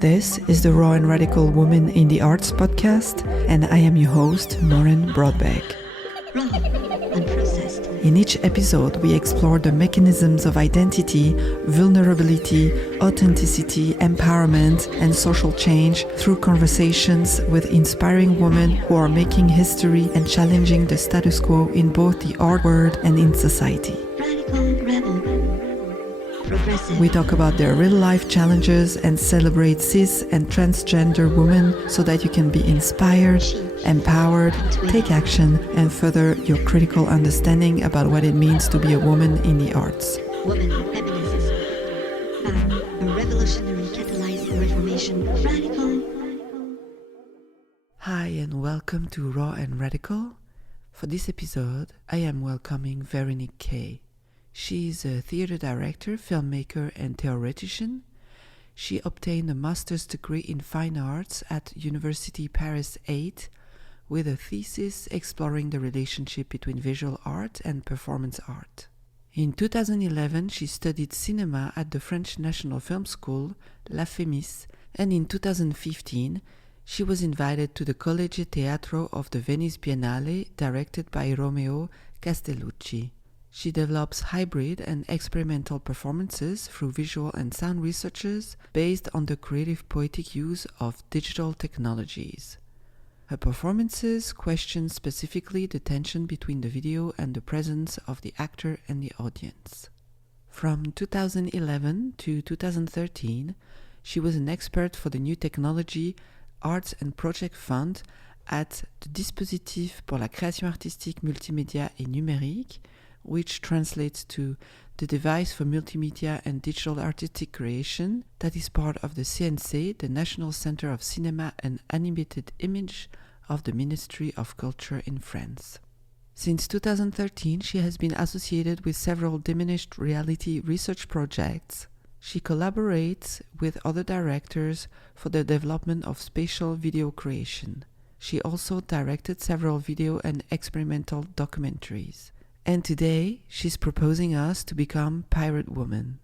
This is the Raw and Radical Woman in the Arts podcast, and I am your host, Maureen Broadbeck. In each episode, we explore the mechanisms of identity, vulnerability, authenticity, empowerment, and social change through conversations with inspiring women who are making history and challenging the status quo in both the art world and in society. We talk about their real-life challenges and celebrate cis and transgender women so that you can be inspired, empowered, take action, and further your critical understanding about what it means to be a woman in the arts. Woman feminism. A revolutionary catalyzing reformation. Radical. Hi and welcome to Raw and Radical. For this episode, I am welcoming Véronique Caye. She is a theater director, filmmaker, and theoretician. She obtained a master's degree in fine arts at University Paris 8 with a thesis exploring the relationship between visual art and performance art. In 2011, she studied cinema at the French National Film School, La Fémis, and in 2015, she was invited to the Collegio Teatro of the Venice Biennale, directed by Romeo Castellucci. She develops hybrid and experimental performances through visual and sound researches based on the creative poetic use of digital technologies. Her performances question specifically the tension between the video and the presence of the actor and the audience. From 2011 to 2013, she was an expert for the new technology Arts and Project Fund at the Dispositif pour la création artistique multimédia et numérique, which translates to the Device for Multimedia and Digital Artistic Creation, that is part of the CNC, the National Center of Cinema and Animated Image of the Ministry of Culture in France. Since 2013, she has been associated with several diminished reality research projects. She collaborates with other directors for the development of spatial video creation. She also directed several video and experimental documentaries. And today, she's proposing us to become Pirate Woman.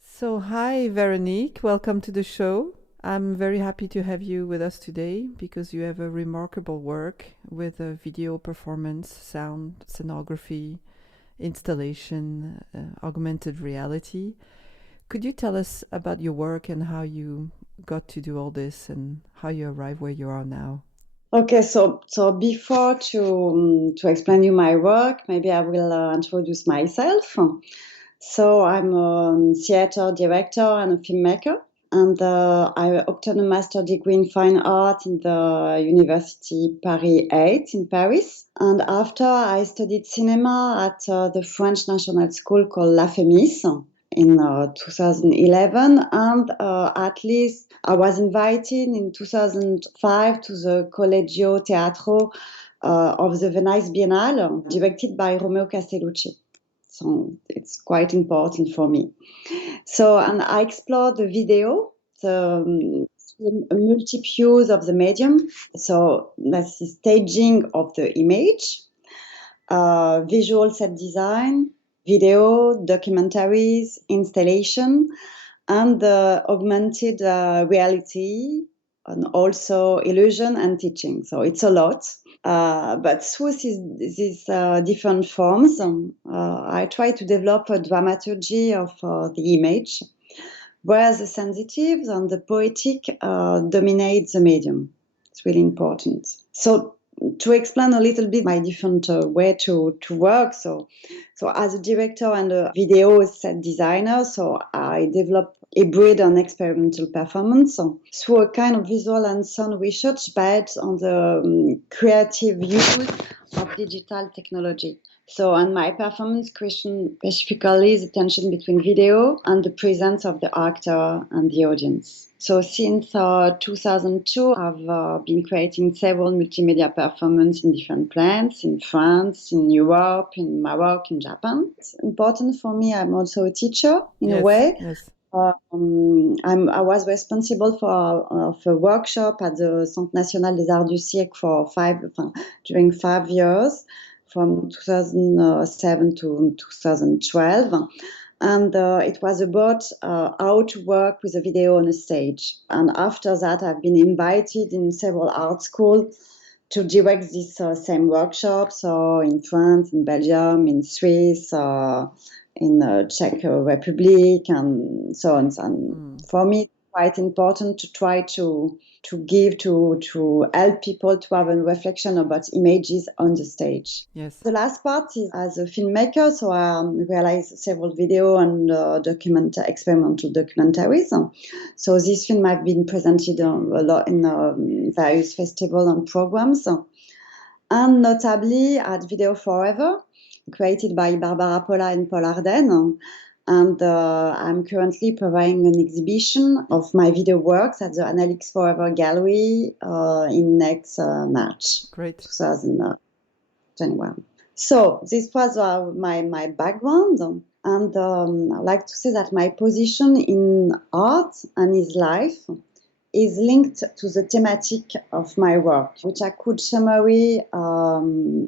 So, hi, Véronique. Welcome to the show. I'm very happy to have you with us today because you have a remarkable work with a video performance, sound, scenography, installation, augmented reality. Could you tell us about your work and how you got to do all this and how you arrived where you are now? Okay, so before to explain you my work, maybe I will introduce myself. So I'm a theater director and a filmmaker, and I obtained a master degree in fine art in the University Paris 8 in Paris. And after I studied cinema at the French National School called La Fémis in 2011, and at least I was invited in 2005 to the Collegio Teatro of the Venice Biennale, directed by Romeo Castellucci. So it's quite important for me. So, and I explored the video, the multiple use of the medium. So that's the staging of the image, visual set design, video, documentaries, installation, and augmented reality, and also illusion and teaching. So it's a lot. But through these different forms, I try to develop a dramaturgy of the image, where the sensitive and the poetic dominate the medium. It's really important. So to explain a little bit my different way to work, so as a director and a video set designer, so I develop hybrid and experimental performance through a kind of visual and sound research based on the creative use of digital technology. So, and my performance question specifically is the tension between video and the presence of the actor and the audience. So since 2002, I've been creating several multimedia performances in different plants, in France, in Europe, in Morocco, in Japan. It's important for me. I'm also a teacher in a way. Yes. I was responsible for a workshop at the Centre National des Arts du Cirque during 5 years, from 2007 to 2012. And it was about how to work with a video on a stage. And after that, I've been invited in several art schools to direct this same workshops, so in France, in Belgium, in Swiss, in Czech Republic, and so on. And for me, it's quite important to try to give to help people to have a reflection about images on the stage. Yes. The last part is as a filmmaker, so I realized several video and experimental documentaries. So this film have been presented a lot in various festivals and programs, and notably at Video Forever, created by Barbara Polla and Paul Arden. And I'm currently providing an exhibition of my video works at the Analytics Forever Gallery in next March. Great. 2021. So this was my background. And I'd like to say that my position in art and his life is linked to the thematic of my work, which I could summarize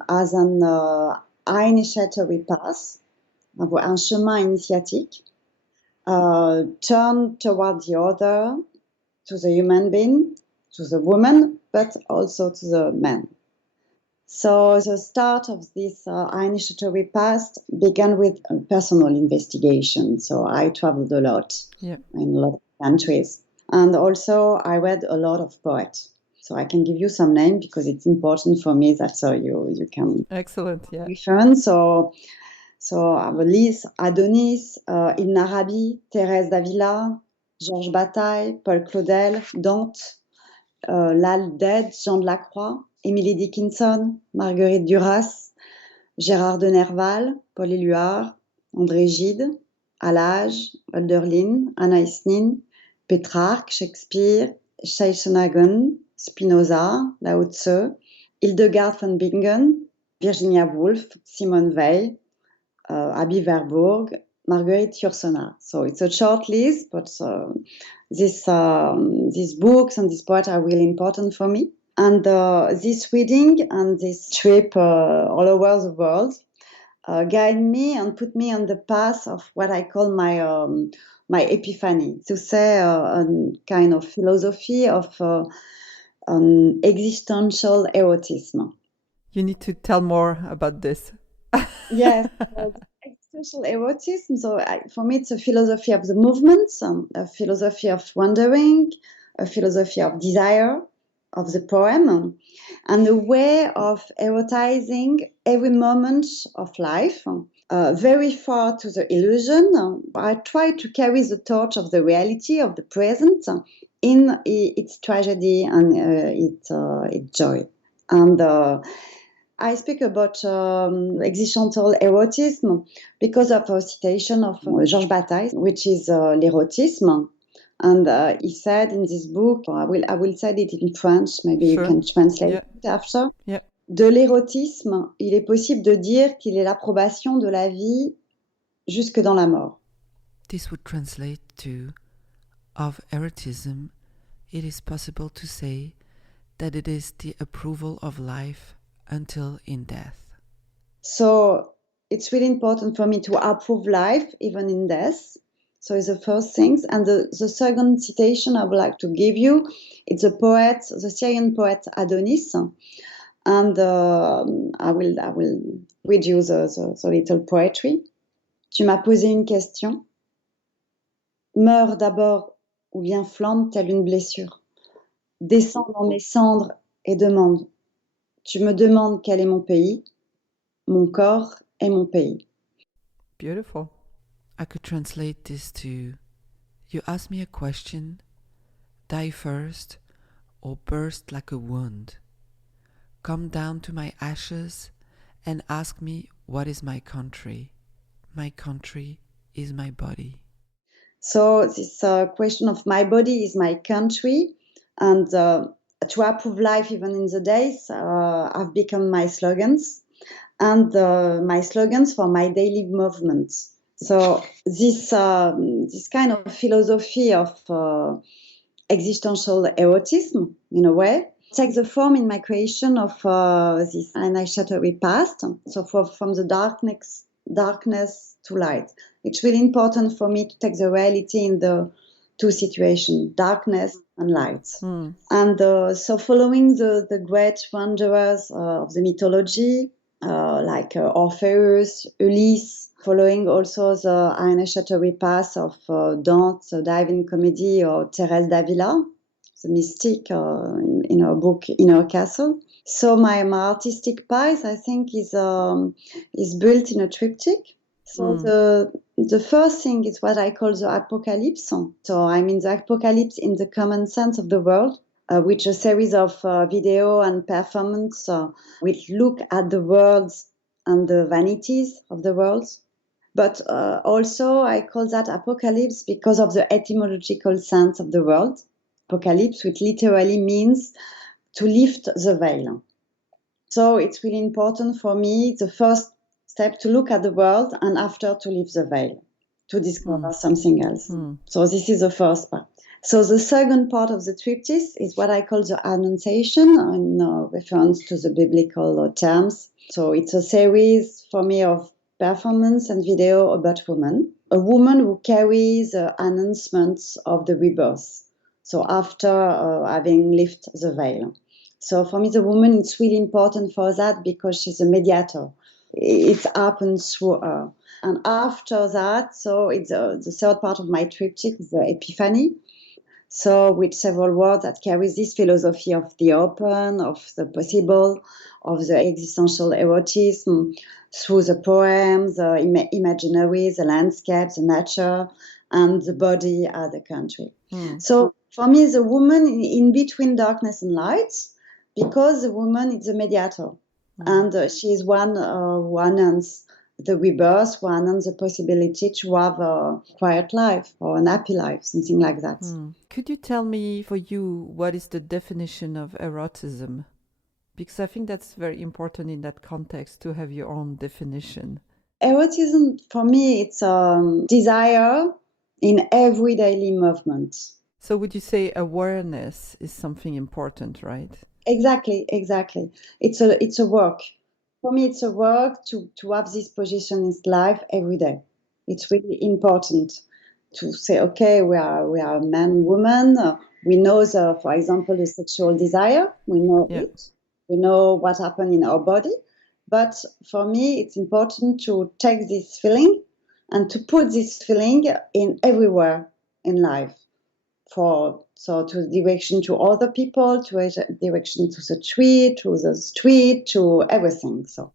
as an initiatory path, un chemin initiatique, turn toward the other, to the human being, to the woman, but also to the man. So the start of this initiatory path began with a personal investigation. So I traveled a lot in a lot of countries. And also I read a lot of poets. So I can give you some names because it's important for me that you can reference. So I have a list: Adonis, Ibn Arabi, Thérèse d'Avila, Georges Bataille, Paul Claudel, Dante, L'Alded, Jean de la Croix, Emily Dickinson, Marguerite Duras, Gérard de Nerval, Paul Éluard, André Gide, Allage, Hölderlin, Anaïs Nin, Petrarch, Shakespeare, Scheissenagen, Spinoza, Lao Tzu, Hildegard von Bingen, Virginia Woolf, Simone Weil, Abby Warburg, Marguerite Yourcenar. So it's a short list, but these books and these poets are really important for me. And this reading and this trip all over the world guide me and put me on the path of what I call my epiphany, to say a kind of philosophy of existential erotism. You need to tell more about this. Yes, existential erotism. So for me, it's a philosophy of the movement, a philosophy of wandering, a philosophy of desire, of the poem, and a way of erotizing every moment of life, very far to the illusion. I try to carry the torch of the reality of the present in its tragedy and its joy. And I speak about existential erotism because of a citation of Georges Bataille, which is l'érotisme. And he said in this book, I will say it in French, maybe you can translate it after. Yeah. De l'érotisme, il est possible de dire qu'il est l'approbation de la vie jusque dans la mort. This would translate to, of erotism, it is possible to say that it is the approval of life until in death. So it's really important for me to approve life even in death. So it's the first things. And the second citation I would like to give you, it's the Syrian poet Adonis. And I will read you the little poetry. Tu m'as posé une question. Meurs d'abord ou bien flambe telle une blessure. Descends dans mes cendres et demande. Tu me demandes quel est mon pays. Mon corps est mon pays. Beautiful. I could translate this to, you ask me a question, die first, or burst like a wound. Come down to my ashes and ask me what is my country. My country is my body. So this question of my body is my country, and to approve life even in the days have become my slogans, and my slogans for my daily movements. So this kind of philosophy of existential erotism, in a way, takes the form in my creation of this initiatory past. So from the darkness to light, it's really important for me to take the reality in the two situations, darkness and light. And so following the great wanderers of the mythology, like Orpheus, Ulysse, following also the initiatory path of Dante, the divine comedy, or Thérèse d'Avila, the mystic in her book Inner Castle. So my artistic path, I think, is built in a triptych. So the first thing is what I call the apocalypse. So I mean the apocalypse in the common sense of the world, which a series of video and performance which look at the worlds and the vanities of the world. But also I call that apocalypse because of the etymological sense of the word. Apocalypse, which literally means to lift the veil. So it's really important for me, the first step, to look at the world and after to lift the veil, to discover something else. So this is the first part. So the second part of the triptych is what I call the Annunciation, in reference to the biblical terms. So it's a series for me of performance and video about a woman who carries the announcements of the rebirth. So after having lifted the veil. So for me, the woman, it's really important for that because she's a mediator. It happens through her. And after that, so it's the third part of my triptych, the Epiphany. So with several words that carries this philosophy of the open, of the possible, of the existential erotism through the poems, the imaginary, the landscapes, the nature, and the body as a country. So for me, the woman in between darkness and light, because the woman is a mediator. And she is one who announces the rebirth, who announces the possibility to have a quiet life or an happy life, something like that. Could you tell me, for you, what is the definition of eroticism? Because I think that's very important in that context to have your own definition. Erotism, for me, it's a desire in every daily movement. So would you say awareness is something important, right? Exactly. It's a work. For me, it's a work to have this position in life every day. It's really important to say, okay, we are man, woman. We know, for example, the sexual desire. We know it. We know what happened in our body. But for me, it's important to take this feeling and to put this feeling in everywhere in life. So to direction to other people, to direction to the street, to everything. So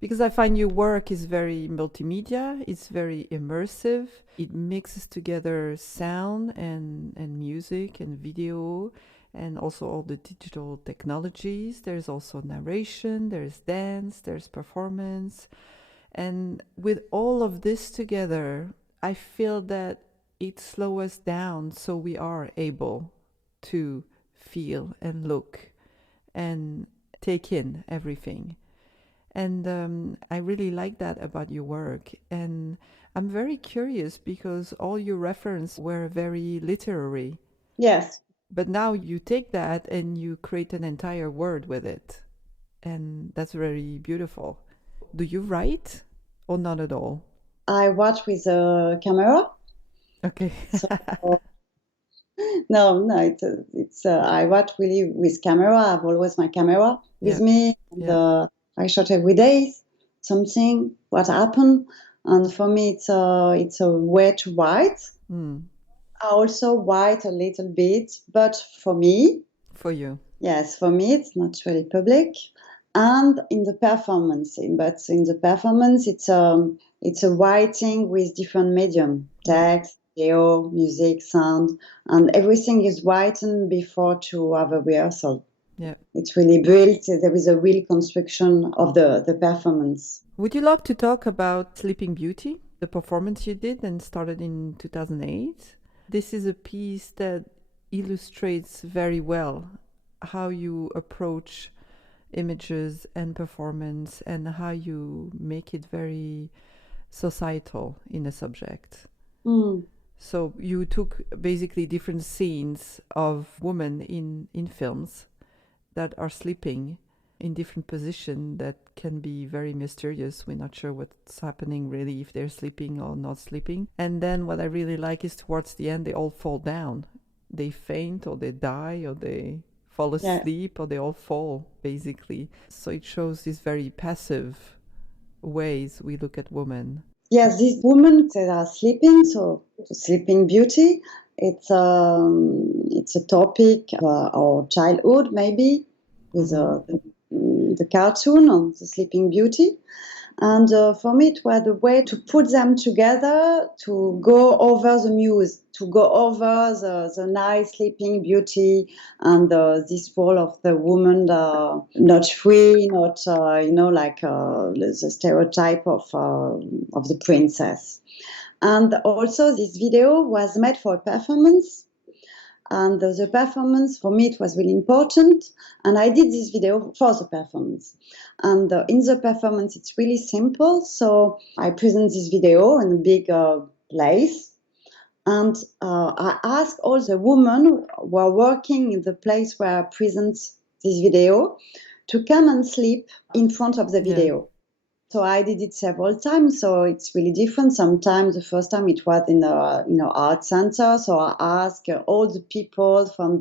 because I find your work is very multimedia, it's very immersive. It mixes together sound and music and video and also all the digital technologies. There's also narration, there's dance, there's performance. And with all of this together, I feel that it slows us down so we are able to feel and look and take in everything. And I really like that about your work. And I'm very curious because all your references were very literary. Yes. But now you take that and you create an entire word with it. And that's very beautiful. Do you write or not at all? I watch with a camera. Okay. No, it's I watch really with camera. I have always my camera with me. And, I shot every day something, what happened, and for me it's a way to write. I also write a little bit, but for me. For you. Yes, for me it's not really public. And in the performance, it's a writing with different medium, text, video, music, sound, and everything is written before to have a rehearsal. Yeah, it's really built. There is a real construction of the performance. Would you like to talk about Sleeping Beauty, the performance you did and started in 2008? This is a piece that illustrates very well how you approach images and performance and how you make it very societal in a subject. So you took basically different scenes of women in films that are sleeping in different positions that can be very mysterious. We're not sure what's happening really, if they're sleeping or not sleeping. And then what I really like is towards the end, they all fall down. They faint or they die or they fall asleep or they all fall, basically. So it shows these very passive ways we look at women. Yes, these women that are sleeping, so sleeping beauty, it's a topic of our childhood, maybe, with the cartoon on the Sleeping Beauty. And for me, it was a way to put them together, to go over the muse, to go over the nice Sleeping Beauty and this role of the woman not free, not, like the stereotype of the princess. And also this video was made for a performance. And the performance, for me, it was really important. And I did this video for the performance. And in the performance, it's really simple. So I present this video in a big place. And I ask all the women who are working in the place where I present this video to come and sleep in front of the video. Yeah. So I did it several times, so it's really different. Sometimes the first time it was in a art center, so I asked all the people from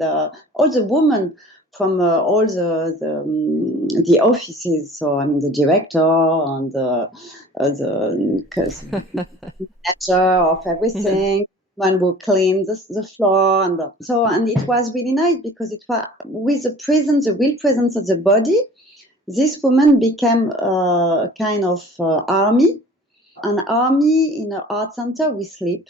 all the women from all the offices. So I mean the director and the manager of everything. One who cleaned the floor and it was really nice because it was with the real presence of the body. This woman became a kind of army. An army in an art center, we sleep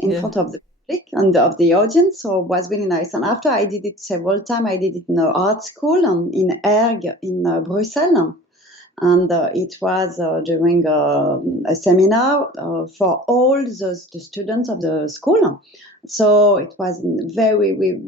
in front of the public and of the audience, so it was really nice. And after I did it several times, I did it in an art school in Erg in Brussels. And it was during a seminar for all the students of the school. So it was a very,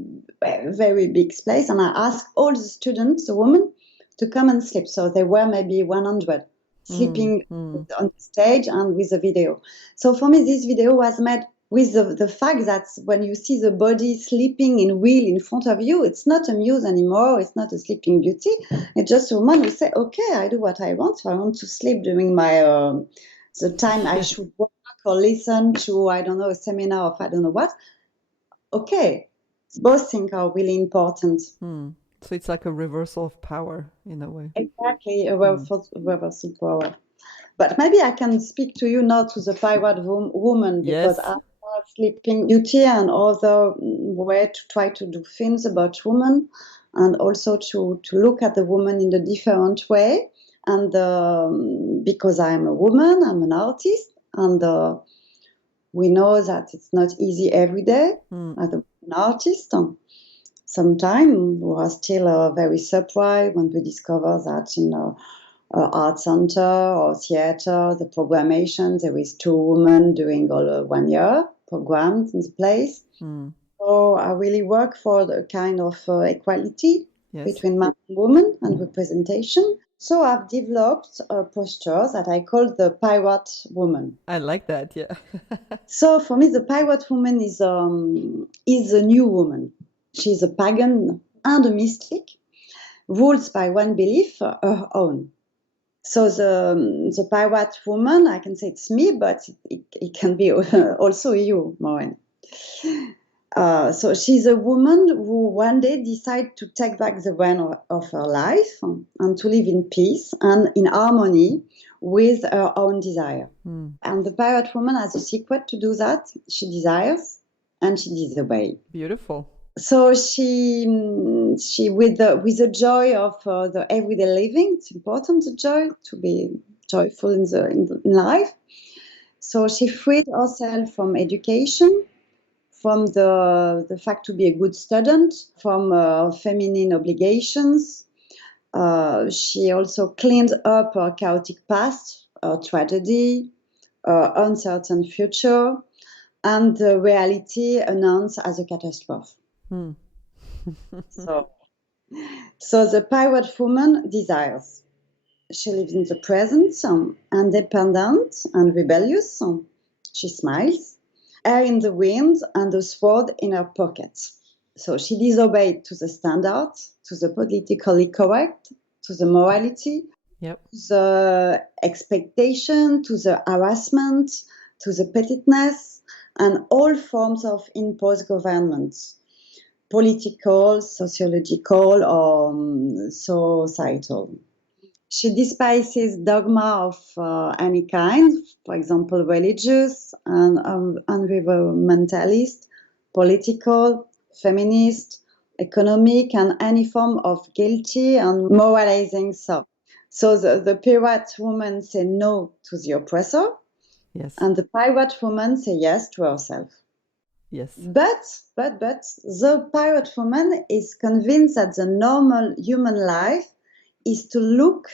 very big space. And I asked all the students, the women, to come and sleep. So there were maybe 100 sleeping on the stage and with a video. So for me, this video was made with the fact that when you see the body sleeping in real in front of you, it's not a muse anymore. It's not a Sleeping Beauty. It's just a woman who say, okay, I do what I want. So I want to sleep during my the time I should work or listen to, I don't know, a seminar of I don't know what. Okay. Both things are really important. So it's like a reversal of power in a way. Exactly, a reversal power. But maybe I can speak to you now to the pirate woman, because after Sleeping Beauty and other way to try to do films about women and also to look at the woman in a different way. And because I'm a woman, I'm an artist, and we know that it's not easy every day as an artist. Sometimes we are still very surprised when we discover that in an art center or theater, the programmation, there is 2 women doing all 1 year programs in the place. So I really work for the kind of equality between man and woman and representation. So I've developed a posture that I call the pirate woman. I like that, yeah. So for me, the pirate woman is a new woman. She's a pagan and a mystic, ruled by one belief, her own. So the pirate woman, I can say it's me, but it can be also you, Maureen. So she's a woman who one day decided to take back the reign of her life and to live in peace and in harmony with her own desire. And the pirate woman has a secret to do that. She desires and she disobeys. Beautiful. So she with the joy of the everyday living, it's important, the joy, to be joyful in life. So she freed herself from education, from the fact to be a good student, from feminine obligations. She also cleaned up her chaotic past, her tragedy, her uncertain future, and the reality announced as a catastrophe. So the pirate woman desires. She lives in the present, independent and rebellious. She smiles, air in the wind and a sword in her pocket. So she disobeyed to the standard, to the politically correct, to the morality, Yep. the expectation, to the harassment, to the pettiness, and all forms of imposed governments, political, sociological, or societal. She despises dogma of any kind, for example, religious and environmentalist, political, feminist, economic, and any form of guilty and moralizing thought. So the pirate woman say no to the oppressor, Yes. and the pirate woman say yes to herself. Yes. But the pirate woman is convinced that the normal human life is to look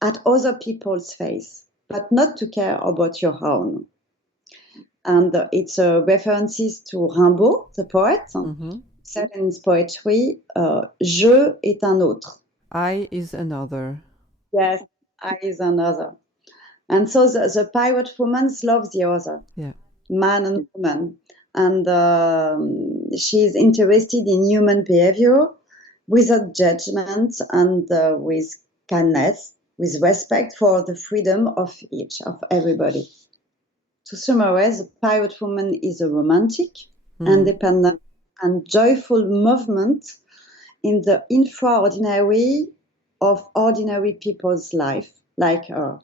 at other people's face, but not to care about your own. And it's references to Rimbaud, the poet, said in his poetry, Je est un autre. I is another. Yes, I is another. And so the pirate woman loves the other, man and woman. And she is interested in human behavior without judgment and with kindness, with respect for the freedom of each, of everybody. To summarize, the pirate woman is a romantic, independent, and joyful movement in the infraordinary of ordinary people's life, like her.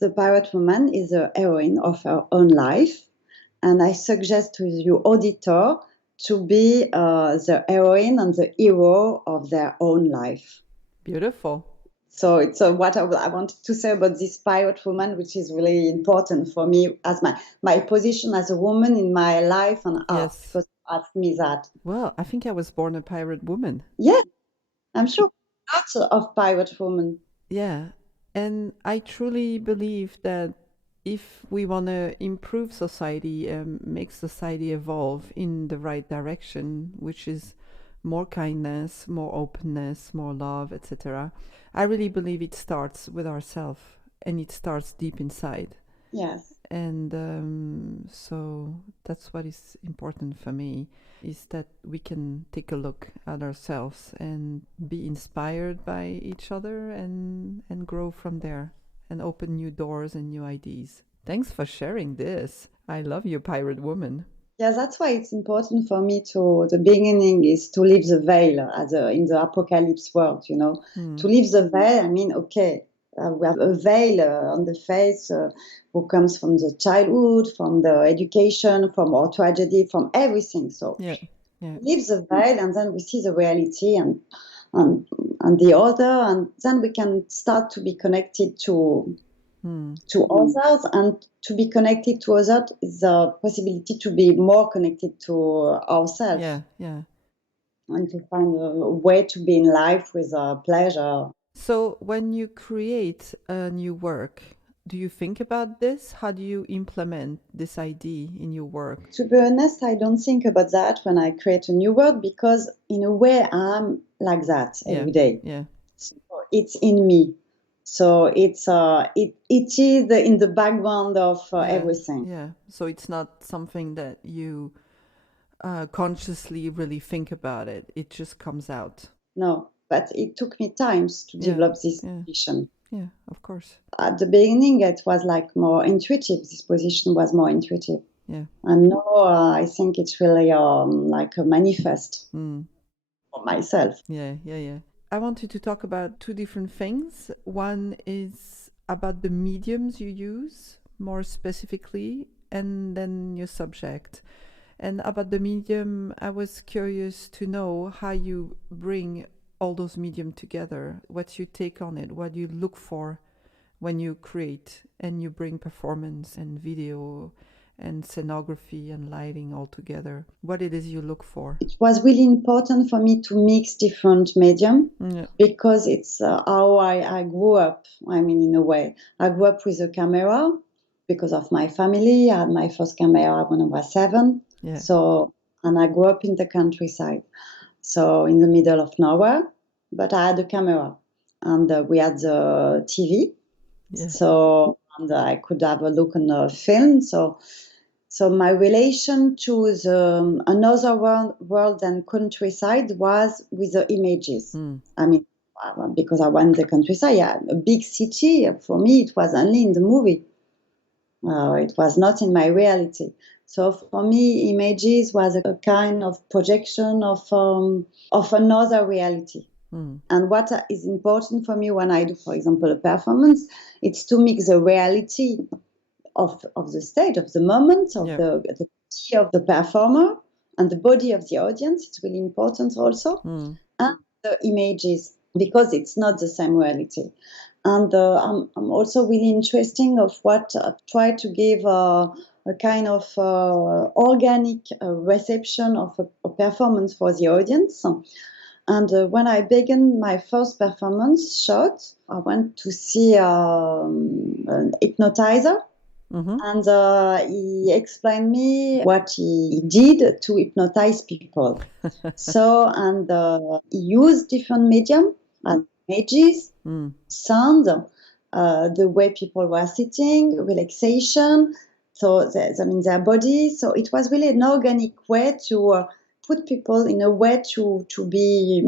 The pirate woman is the heroine of her own life, and I suggest to you, auditor, to be the heroine and the hero of their own life. Beautiful. So it's what I wanted to say about this pirate woman, which is really important for me as my position as a woman in my life and art. Yes. Because ask me that. Well, I think I was born a pirate woman. Yeah, I'm sure. Lots of pirate women. Yeah. And I truly believe that if we want to improve society, make society evolve in the right direction, which is more kindness, more openness, more love, etc., I really believe it starts with ourselves, and it starts deep inside. Yes. And so that's what is important for me, is that we can take a look at ourselves and be inspired by each other and grow from there and open new doors and new ideas. Thanks for sharing this. I love you, pirate woman. Yeah, that's why it's important for me to, the beginning is to leave the veil in the apocalypse world, you know. To leave the veil, I mean, okay, we have a veil on the face who comes from the childhood, from the education, from our tragedy, from everything. So leave the veil, and then we see the reality and the other, and then we can start to be connected to others, and to be connected to others is the possibility to be more connected to ourselves. Yeah. And to find a way to be in life with pleasure. So when you create a new work, do you think about this? How do you implement this idea in your work? To be honest, I don't think about that when I create a new work, because in a way I'm like that every day. Yeah. So it's in me. So it is in the background of everything. Yeah. So it's not something that you consciously really think about it. It just comes out. No, but it took me times to develop this position. Yeah, of course. At the beginning, it was like more intuitive. This position was more intuitive. Yeah. And now I think it's really like a manifest for myself. Yeah. I wanted to talk about two different things. One is about the mediums you use, more specifically, and then your subject. And about the medium, I was curious to know how you bring all those mediums together. What's your take on it? What do you look for when you create and you bring performance and video and scenography and lighting all together? What it is you look for? It was really important for me to mix different medium because it's how I grew up. I mean, in a way, I grew up with a camera because of my family. I had my first camera when I was 7. Yeah. So, and I grew up in the countryside, so in the middle of nowhere. But I had a camera, and we had the TV. Yeah. So and I could have a look on the film. So my relation to another world than countryside was with the images. I mean, because I went the countryside. Yeah, a big city for me. It was only in the movie. It was not in my reality. So for me, images was a kind of projection of another reality. And what is important for me when I do, for example, a performance, it's to mix the reality of the stage, of the moment, of the body of the performer and the body of the audience. It's really important also. And the images, because it's not the same reality. And I'm also really interested of what try to give a kind of organic reception of a performance for the audience. And when I began my first performance shot, I went to see an hypnotizer. And he explained me what he did to hypnotize people. And he used different medium, images, sound, the way people were sitting, relaxation, so their body. So it was really an organic way to put people in a way to be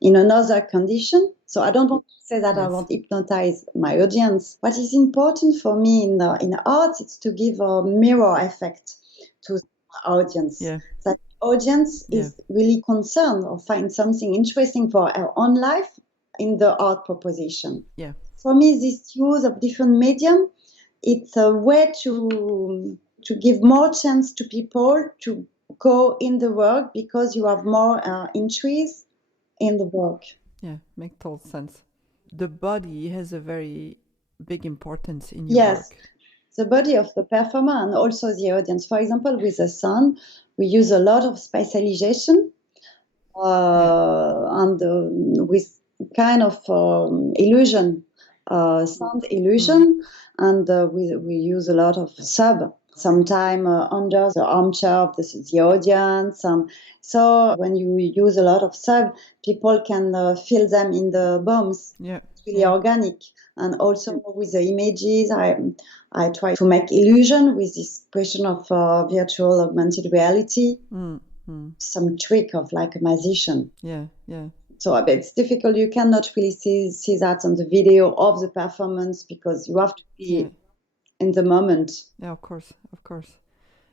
in another condition. So I don't want to say that I want to hypnotize my audience. What is important for me in art is to give a mirror effect to the audience. That the audience is really concerned or find something interesting for our own life in the art proposition. For me, this use of different medium, it's a way to give more chance to people to go in the work because you have more interest in the work. Yeah, makes total sense. The body has a very big importance in your work. Yes, the body of the performer and also the audience. For example, with the sound, we use a lot of spatialization and with kind of illusion, sound illusion, and we use a lot of sub. Sometime under the armchair of the audience. So when you use a lot of sub, people can feel them in the bombs. It's really organic. And also with the images, I try to make illusion with this question of virtual augmented reality. Some trick of like a magician. So it's difficult. You cannot really see that on the video of the performance because you have to be in the moment. Yeah, of course.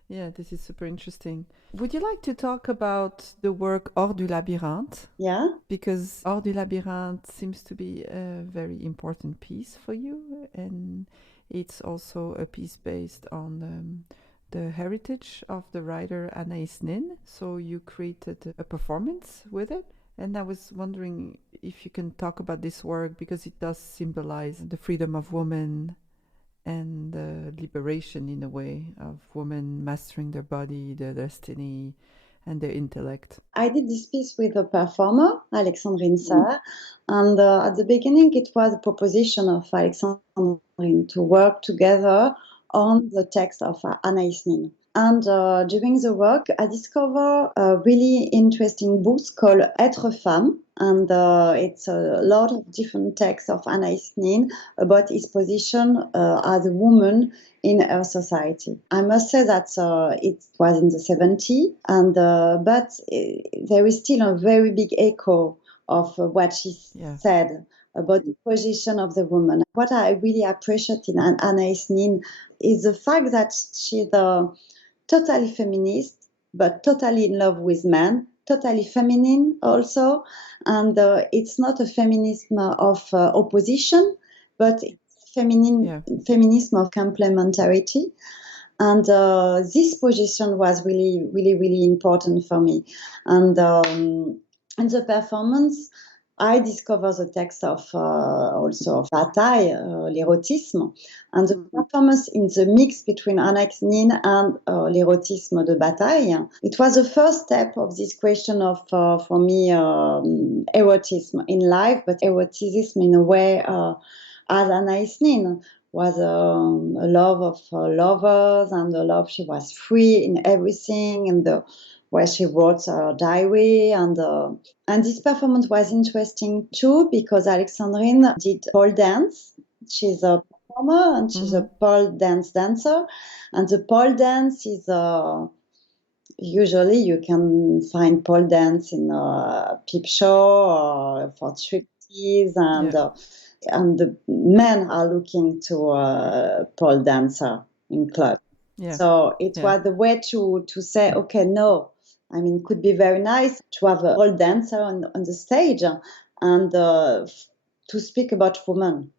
Yeah, this is super interesting. Would you like to talk about the work Hors du Labyrinthe? Yeah. Because Hors du Labyrinthe seems to be a very important piece for you, and it's also a piece based on the heritage of the writer Anaïs Nin. So you created a performance with it. And I was wondering if you can talk about this work because it does symbolize the freedom of women and the liberation in a way of women mastering their body, their destiny, and their intellect. I did this piece with a performer, Alexandrine Saar, and at the beginning it was a proposition of Alexandrine to work together on the text of Anaïs Nin. And during the work, I discovered a really interesting book called Être femme, and it's a lot of different texts of Anaïs Nin about his position as a woman in her society. I must say that it was in the 70s, and but there is still a very big echo of what she said about the position of the woman. What I really appreciate in Anaïs Nin is the fact that she's totally feminist, but totally in love with men, totally feminine also. And it's not a feminism of opposition, but it's feminism of complementarity. And this position was really, really, really important for me. And in the performance, I discovered the text of also of Bataille, l'érotisme, and the performance in the mix between Anaïs Nin and l'érotisme de Bataille. It was the first step of this question of, for me, erotism in life, but eroticism in a way as Anaïs Nin was a love of lovers, and the love she was free in everything, and where she wrote her diary, and this performance was interesting too because Alexandrine did pole dance. She's a performer and she's a pole dance dancer, and the pole dance is usually you can find pole dance in a peep show or for striptease and and the men are looking to a pole dancer in club. Yeah. So it was the way to say, okay, no, I mean, it could be very nice to have a pole dancer on the stage and to speak about women.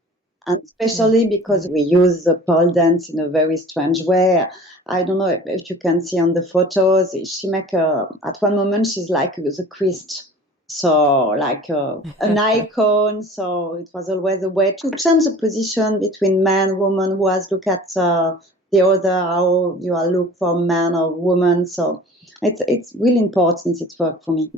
And especially because we use the pole dance in a very strange way. I don't know if you can see on the photos. She at one moment she's like the Christ, so like an icon. So it was always a way to change the position between man, woman. Who has look at the other, how you are look for man or woman. So it's really important. It worked for me.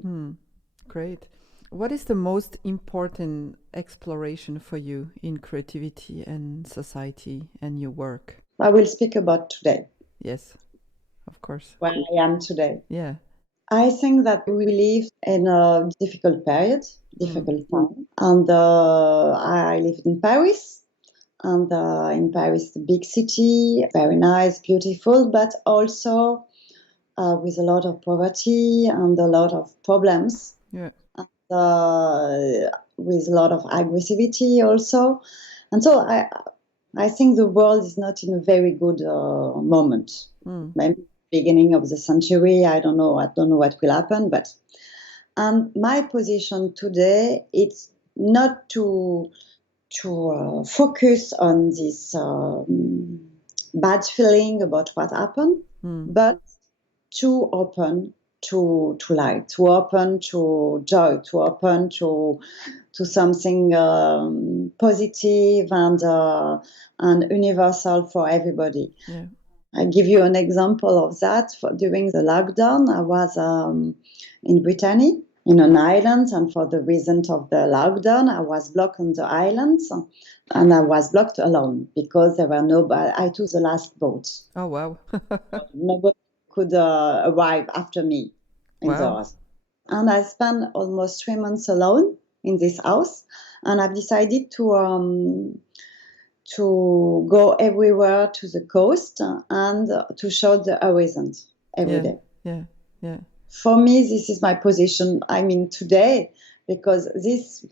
Great. What is the most important exploration for you in creativity and society and your work? I will speak about today. Yes, of course. Where I am today. Yeah. I think that we live in a difficult period, difficult time. And I lived in Paris. And in Paris, the big city, very nice, beautiful, but also with a lot of poverty and a lot of problems. Yeah. With a lot of aggressivity also. And so I think the world is not in a very good moment. Maybe beginning of the century, I don't know what will happen, and my position today, it's not to focus on this bad feeling about what happened, but to open to light, to open to joy, to open to something positive and universal for everybody. Yeah. I give you an example of that. During the lockdown, I was in Brittany, in an island, and for the reason of the lockdown, I was blocked on the island, and I was blocked alone because there were nobody. I took the last boat. Oh, wow. Nobody could arrive after me in the house. And I spent almost 3 months alone in this house, and I've decided to go everywhere to the coast and to show the horizons every day. Yeah. For me, this is my position. I mean, today, because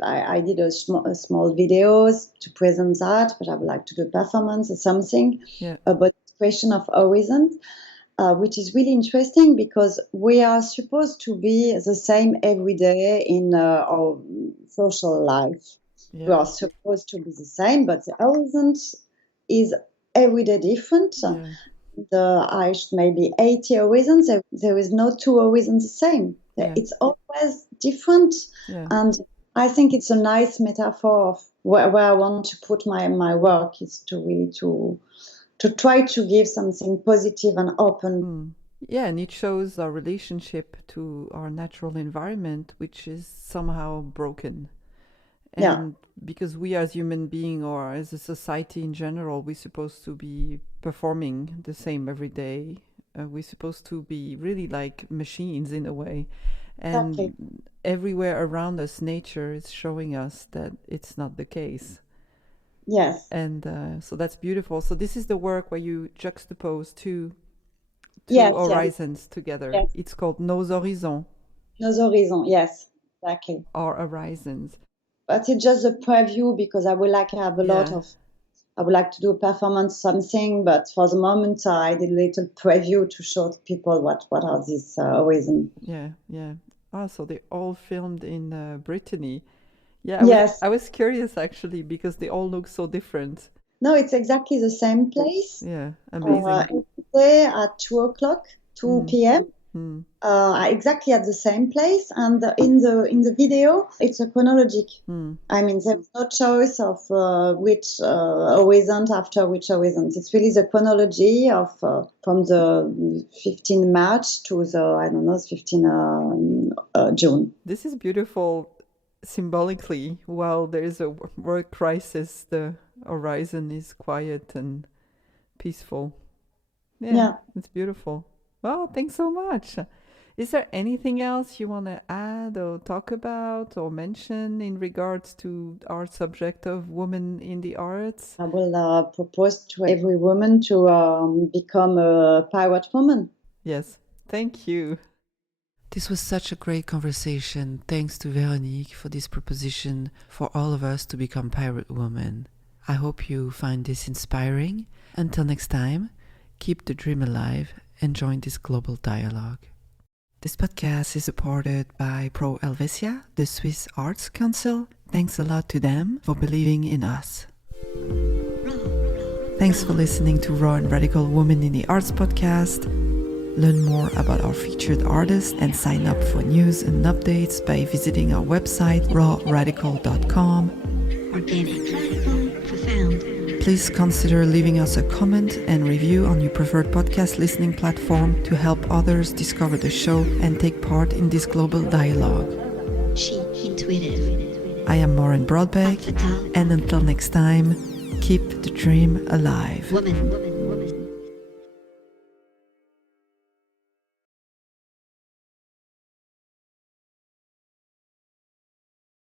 I did a small videos to present that, but I would like to do a performance or something about the question of horizons, which is really interesting because we are supposed to be the same every day in our social life. We are supposed to be the same, but the horizon is every day different. I should maybe 80 horizons. There is no two horizons the same. It's always different. And I think it's a nice metaphor of where I want to put my work, is to really to try to give something positive and open. Yeah, and it shows our relationship to our natural environment, which is somehow broken. And because we as human beings or as a society in general, we're supposed to be performing the same every day. We're supposed to be really like machines in a way. And everywhere around us, nature is showing us that it's not the case. Yes. And so that's beautiful. So this is the work where you juxtapose two horizons together. Yes. It's called Nos Horizons. Nos Horizons, yes, exactly. Our horizons. But it's just a preview because I would like to have I would like to do a performance, something, but for the moment I did a little preview to show people what are these horizons. Yeah. Oh, so they all filmed in Brittany. Yeah, I was curious actually because they all look so different. No, it's exactly the same place. Yeah, amazing. Every day at 2 p.m. Exactly at the same place, and in the video, it's a chronologic. I mean, there's no choice of which horizon after which horizon. It's really the chronology of from the 15 March to the 15 June. This is beautiful. Symbolically, while there is a world crisis, the horizon is quiet and peaceful. Yeah, it's beautiful. Well, thanks so much. Is there anything else you want to add or talk about or mention in regards to our subject of women in the arts? I will propose to every woman to become a pirate woman. Yes, thank you. This was such a great conversation. Thanks to Véronique for this proposition for all of us to become pirate women. I hope you find this inspiring. Until next time, keep the dream alive and join this global dialogue. This podcast is supported by Pro Helvetia, the Swiss Arts Council. Thanks a lot to them for believing in us. Thanks for listening to Raw and Radical Women in the Arts podcast. Learn more about our featured artists and sign up for news and updates by visiting our website rawradical.com. Organic, radical, profound. Please consider leaving us a comment and review on your preferred podcast listening platform to help others discover the show and take part in this global dialogue. She, intuitive. I am Maureen Broadbeck, Fatal. and until next time, keep the dream alive. Woman.